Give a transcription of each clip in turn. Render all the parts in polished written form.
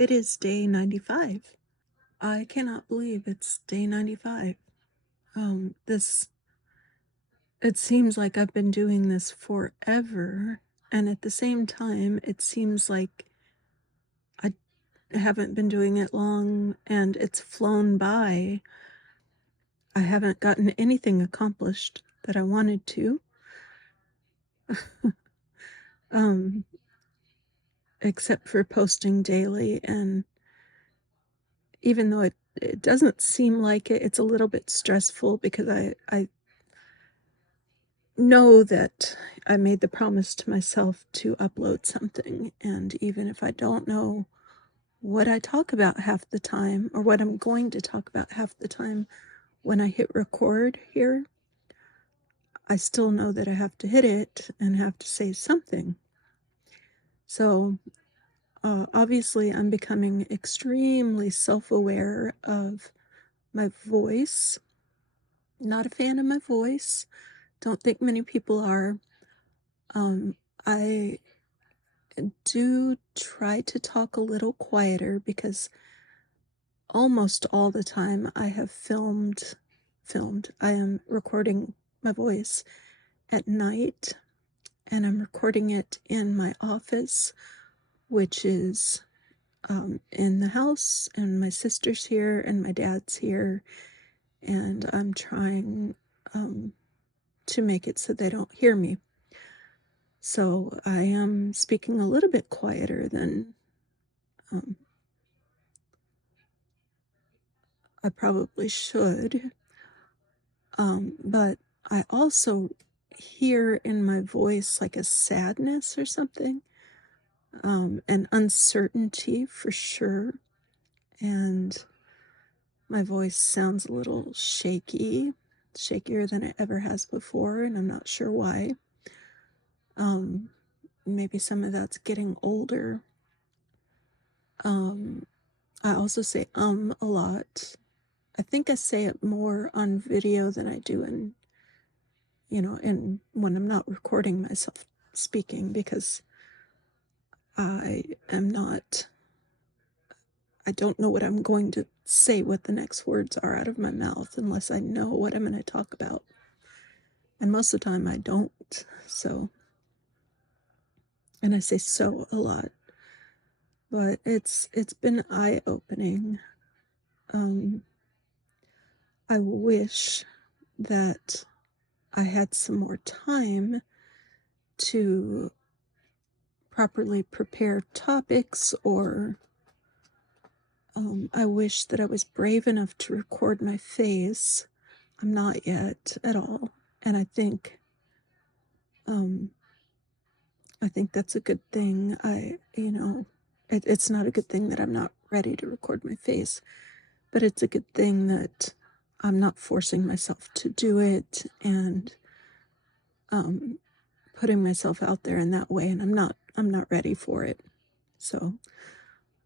It is day 95. I cannot believe it's day 95. This it seems like I've been doing this forever, and at the same time, it seems like I haven't been doing it long and it's flown by. I haven't gotten anything accomplished that I wanted to, um, except for posting daily, and even though it doesn't seem like it, it's a little bit stressful because I know that I made the promise to myself to upload something, and even if I don't know what I talk about half the time or what I'm going to talk about half the time when I hit record here, I still know that I have to hit it and have to say something. So, obviously, I'm becoming extremely self aware of my voice. Not a fan of my voice. Don't think many people are. I do try to talk a little quieter because almost all the time I have filmed. I am recording my voice at night, and I'm recording it in my office, which is in the house, and my sister's here and my dad's here, and I'm trying to make it so they don't hear me. So I am speaking a little bit quieter than um, I probably should. But I also hear in my voice like a sadness or something, and uncertainty for sure. And my voice sounds a little shaky, shakier than it ever has before, and I'm not sure why. Um, Maybe some of that's getting older. Um, I also say a lot. I think I say it more on video than I do in, in when I'm not recording myself speaking, because I am not, I don't know what I'm going to say, what the next words are out of my mouth, unless I know what I'm going to talk about. And most of the time I don't. So, and I say so a lot, but it's been eye-opening. Um, I wish that I had some more time to properly prepare topics, or I wish that I was brave enough to record my face. I'm not yet at all. And um, I think that's a good thing. It's not a good thing that I'm not ready to record my face, but it's a good thing that I'm not forcing myself to do it, and um, putting myself out there in that way. And I'm not ready for it. So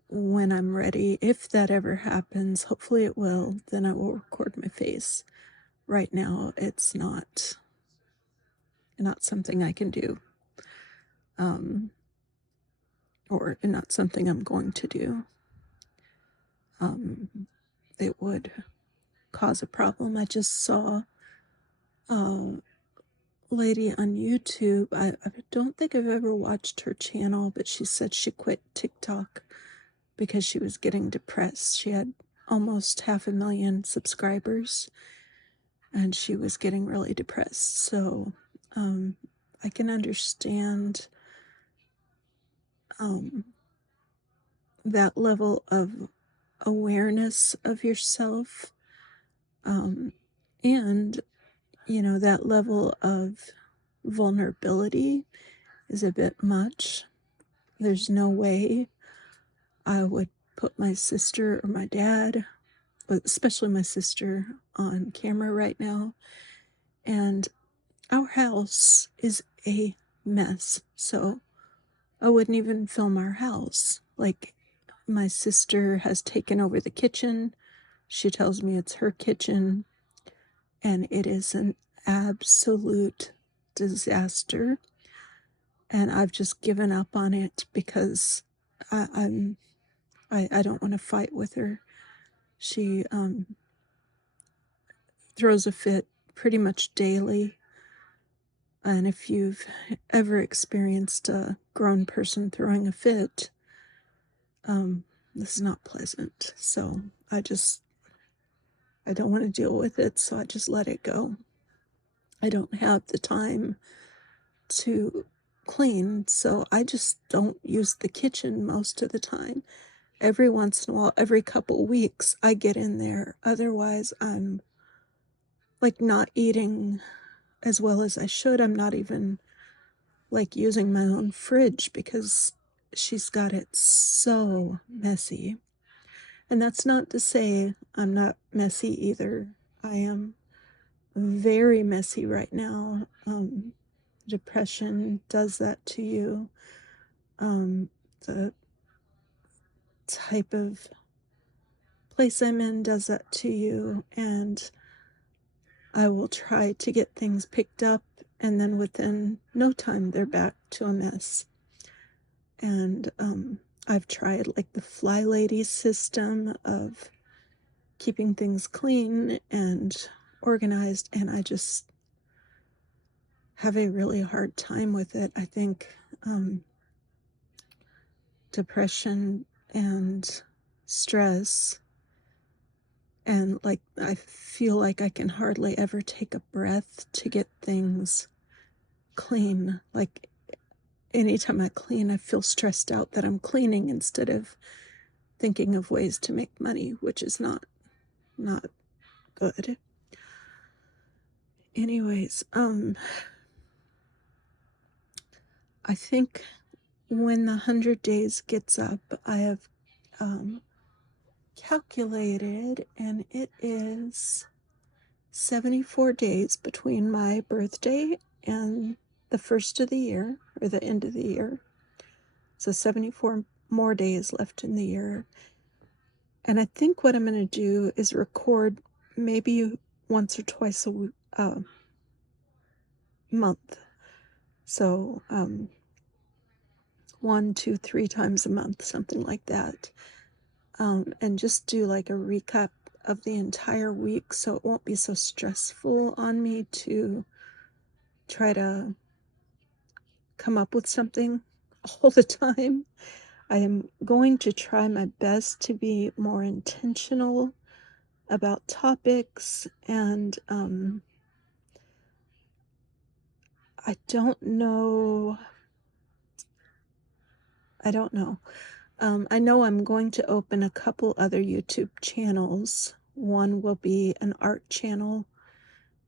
when I'm ready, if that ever happens, hopefully it will, then I will record my face. Right now, it's not something I can do, um, or not something I'm going to do. Um, it would cause a problem. I just saw a lady on YouTube. I don't think I've ever watched her channel, but she said she quit TikTok because she was getting depressed. She had almost 500,000 subscribers, and she was getting really depressed. So um, I can understand um, that level of awareness of yourself, um, and that level of vulnerability is a bit much. There's no way I would put my sister or my dad, but especially my sister, on camera right now. And our house is a mess, so I wouldn't even film our house. Like, my sister has taken over the kitchen. She tells me it's her kitchen, and it is an absolute disaster. And I've just given up on it because I, I'm I don't want to fight with her. She throws a fit pretty much daily. And if you've ever experienced a grown person throwing a fit, um, this is not pleasant. So I don't want to deal with it, so I just let it go. I don't have the time to clean, so I just don't use the kitchen most of the time. Every once in a while, every couple weeks, I get in there. Otherwise, I'm like not eating as well as I should. I'm not even like using my own fridge because she's got it so messy. And that's not to say I'm not messy either. I am very messy right now. Depression does that to you. The type of place I'm in does that to you. And I will try to get things picked up, and then within no time, they're back to a mess. And I've tried like the Fly Lady system of keeping things clean and organized, and I just have a really hard time with it. I think depression and stress, and like I feel like I can hardly ever take a breath to get things clean. Like anytime I clean, I feel stressed out that I'm cleaning instead of thinking of ways to make money, which is not good. Anyways, I think when the 100 days gets up, I have calculated, and it is 74 days between my birthday and the first of the year, or the end of the year. So 74 more days left in the year. And I think what I'm going to do is record maybe once or twice a month. So 1, 2, 3 times a month, something like that. And just do like a recap of the entire week so it won't be so stressful on me to try to come up with something all the time. I am going to try my best to be more intentional about topics, and I don't know. I don't know. I know I'm going to open a couple other YouTube channels. One will be an art channel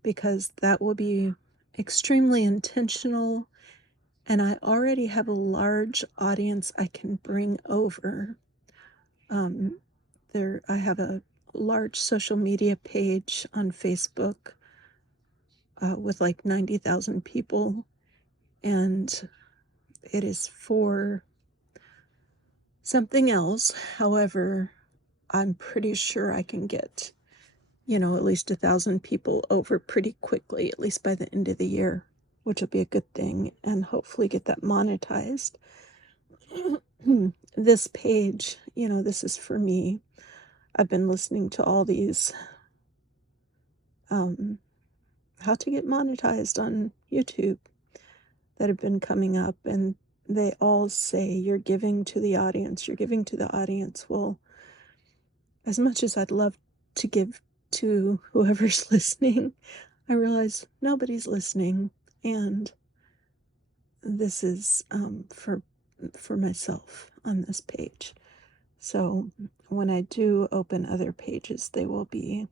because that will be extremely intentional, and I already have a large audience I can bring over. I have a large social media page on Facebook with like 90,000 people, and it is for something else. However, I'm pretty sure I can get, at least 1,000 people over pretty quickly, at least by the end of the year, which will be a good thing, and hopefully get that monetized. This page, this is for me. I've been listening to all these how to get monetized on YouTube that have been coming up, and they all say you're giving to the audience, you're giving to the audience. Well, as much as I'd love to give to whoever's listening, I realize nobody's listening, and this is for myself on this page. So when I do open other pages, they will be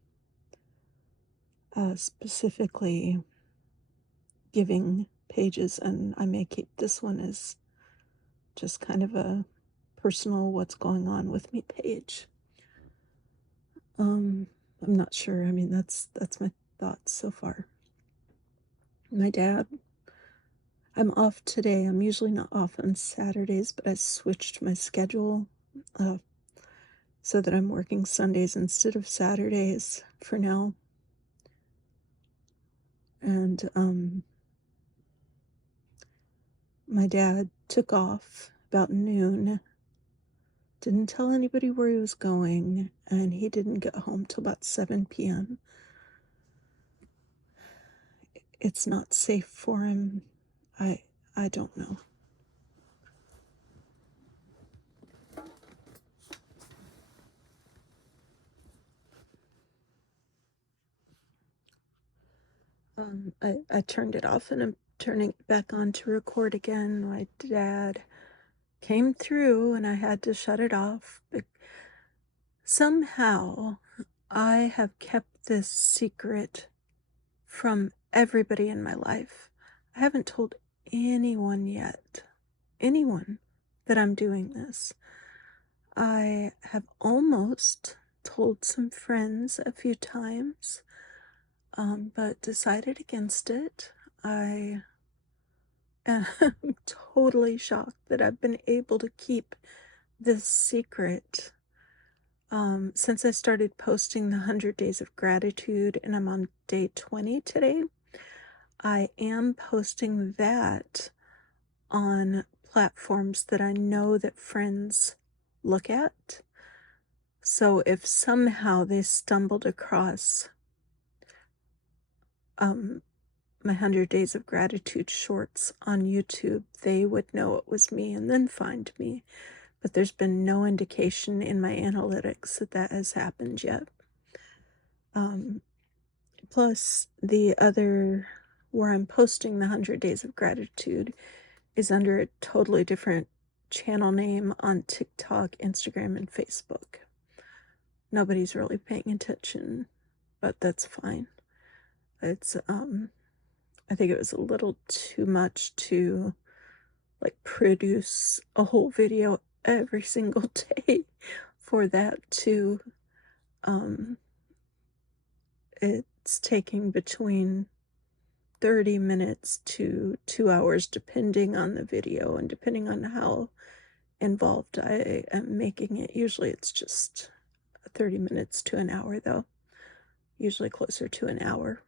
specifically giving pages, and I may keep this one as just kind of a personal what's going on with me page. I'm not sure. I mean, that's my thoughts so far. My dad, I'm off today. I'm usually not off on Saturdays, but I switched my schedule so that I'm working Sundays instead of Saturdays for now. And my dad took off about noon didn't tell anybody where he was going, and he didn't get home till about 7 p.m. It's not safe for him. I I don't know. I turned it off and I'm turning it back on to record again. My dad came through and I had to shut it off. But somehow I have kept this secret from everybody in my life. I haven't told anyone yet, anyone, that I'm doing this. I have almost told some friends a few times, but decided against it. I am totally shocked that I've been able to keep this secret since I started posting the 100 Days of Gratitude, and I'm on day 20 today. I am posting that on platforms that I know that friends look at. So if somehow they stumbled across um, my 100 Days of Gratitude shorts on YouTube, they would know it was me and then find me. But there's been no indication in my analytics that that has happened yet. Plus, the other where I'm posting the 100 Days of Gratitude is under a totally different channel name on TikTok, Instagram, and Facebook. Nobody's really paying attention, but that's fine. It's I think it was a little too much to like produce a whole video every single day for that to um it's taking between 30 minutes to 2 hours depending on the video and depending on how involved I am making it. Usually it's just 30 minutes to an hour though. Usually closer to an hour.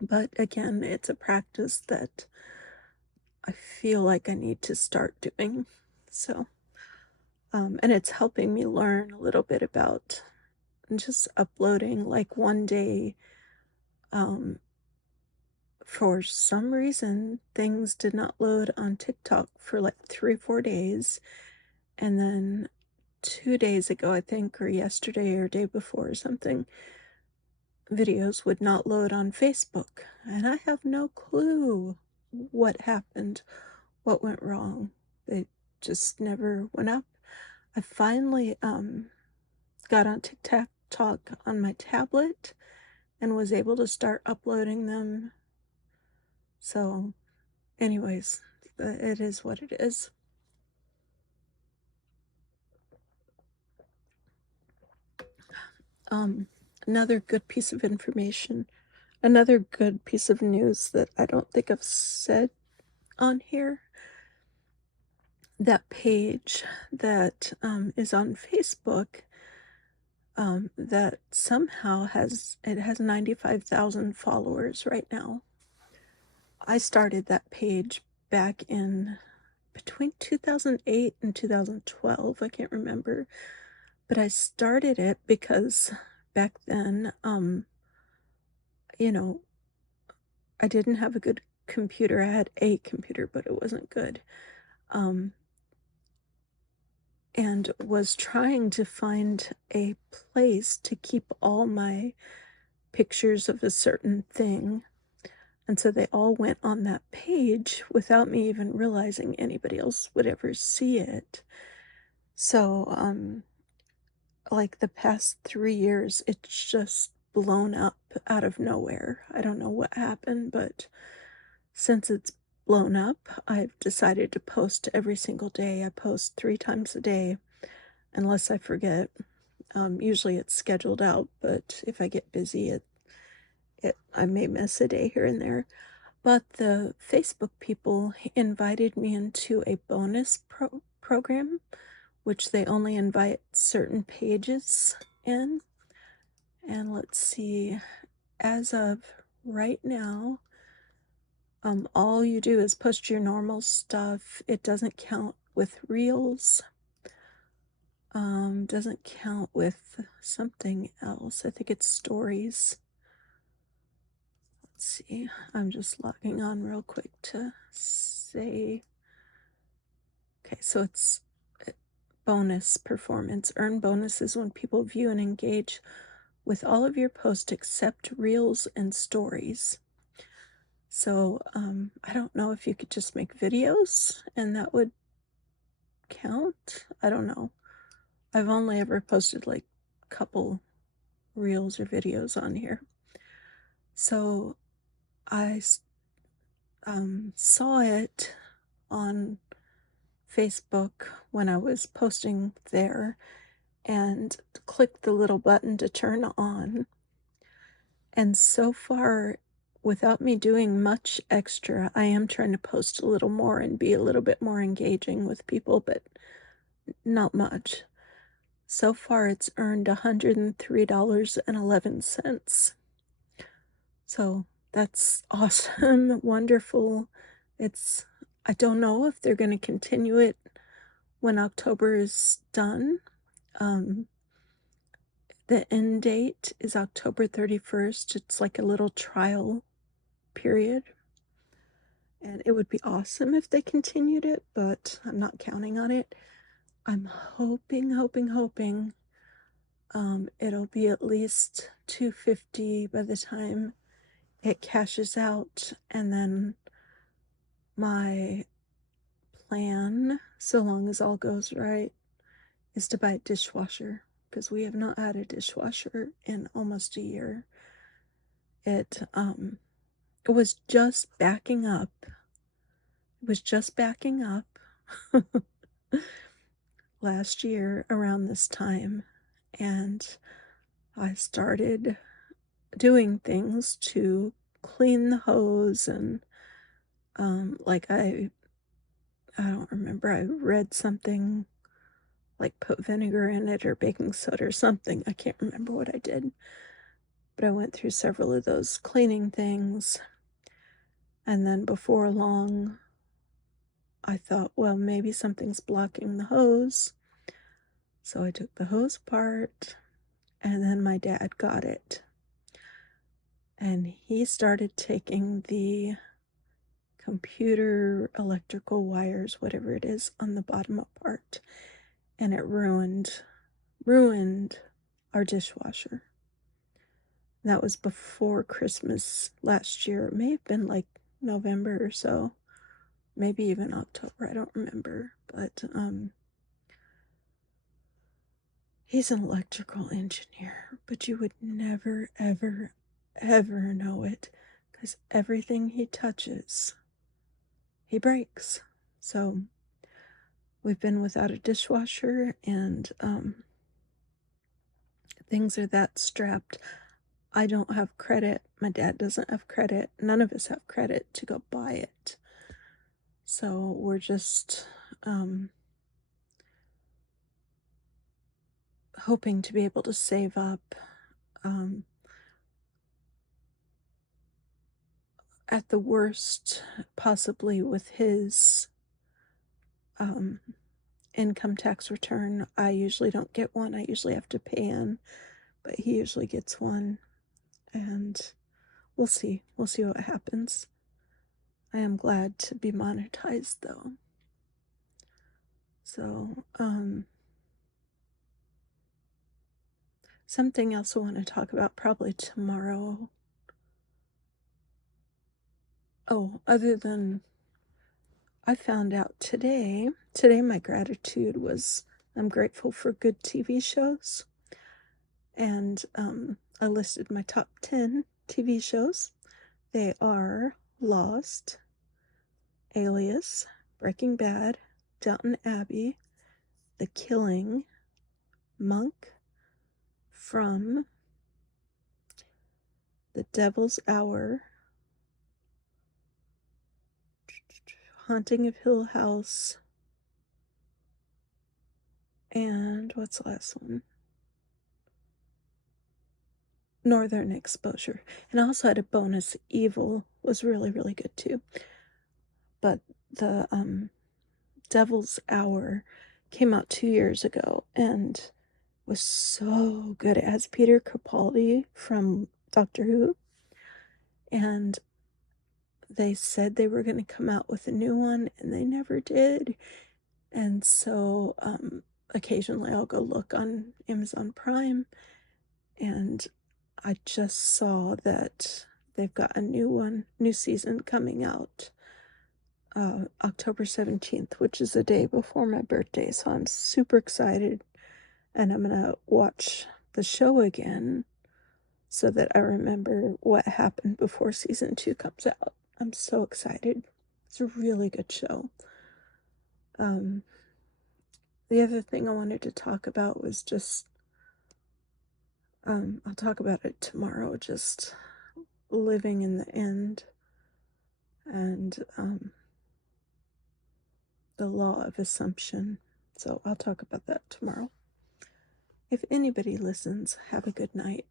But again, it's a practice that I feel like I need to start doing. So, and it's helping me learn a little bit about just uploading. Like one day, um, for some reason, things did not load on TikTok for like 3 or 4 days. And then 2 days ago, I think, or yesterday or day before or something, videos would not load on Facebook. And I have no clue what happened, what went wrong. They just never went up. I finally got on TikTok on my tablet and was able to start uploading them. So, anyways, it is what it is. Another good piece of information, another good piece of news that I don't think I've said on here. That page that is on Facebook, that somehow has 95,000 followers right now. I started that page back in between 2008 and 2012. I can't remember, but I started it because back then, you know, I didn't have a good computer. I had a computer, but it wasn't good. Um, and was trying to find a place to keep all my pictures of a certain thing. And so they all went on that page without me even realizing anybody else would ever see it. So, like the past 3 years, it's just blown up out of nowhere. I don't know what happened, but since it's blown up, I've decided to post every single day. I post 3 times a day, unless I forget. Usually it's scheduled out, but if I get busy, I may miss a day here and there. But the Facebook people invited me into a bonus program, which they only invite certain pages in. And let's see, as of right now, all you do is post your normal stuff. It doesn't count with reels. Doesn't count with something else. I think it's stories. Let's see. I'm just logging on real quick to say. Okay, so it's bonus performance. Earn bonuses when people view and engage with all of your posts except reels and stories. So I don't know if you could just make videos and that would count. I don't know. I've only ever posted like a couple reels or videos on here. So I saw it on Facebook when I was posting there and clicked the little button to turn on. And so far, without me doing much extra, I am trying to post a little more and be a little bit more engaging with people, but not much. So far, it's earned $103.11. So that's awesome, wonderful. I don't know if they're going to continue it when October is done. Um, the end date is October 31st. It's like a little trial period. And it would be awesome if they continued it, but I'm not counting on it. I'm hoping it'll be at least 250 by the time it cashes out. And then my plan, so long as all goes right, is to buy a dishwasher because we have not had a dishwasher in almost a year. It was just backing up. It was just backing up last year around this time, and I started doing things to clean the hose and like I don't remember, I read something like put vinegar in it or baking soda or something. I can't remember what I did, but I went through several of those cleaning things. And then before long, I thought, well, maybe something's blocking the hose. So I took the hose apart, and then my dad got it. And he started taking the computer electrical wires, whatever it is, on the bottom apart. And it ruined our dishwasher. That was before Christmas last year. It may have been like November or so, maybe even October. I don't remember. But he's an electrical engineer, but you would never, ever know it because everything he touches, he breaks. So we've been without a dishwasher, and things are that strapped. I don't have credit. My dad doesn't have credit. None of us have credit to go buy it. So we're just hoping to be able to save up. At the worst, possibly with his income tax return. I usually don't get one. I usually have to pay in, but he usually gets one. And we'll see. We'll see what happens. I am glad to be monetized though. So, something else I want to talk about probably tomorrow. Oh, other than I found out today my gratitude was I'm grateful for good TV shows. And I listed my top 10 TV shows. They are Lost, Alias, Breaking Bad, Downton Abbey, The Killing, Monk, From, The Devil's Hour, Haunting of Hill House, and what's the last one? Northern Exposure. And I also had a bonus. Evil was really, really good too. But the Devil's Hour came out 2 years ago and was so good. It has Peter Capaldi from Doctor Who, and they said they were gonna come out with a new one, and they never did, and so, occasionally I'll go look on Amazon Prime, and I just saw that they've got a new season coming out, October 17th, which is a day before my birthday, so I'm super excited, and I'm gonna watch the show again so that I remember what happened before season 2 comes out. I'm so excited. It's a really good show. Um, the other thing I wanted to talk about was just, I'll talk about it tomorrow, just living in the end and the law of assumption. So I'll talk about that tomorrow. If anybody listens, have a good night.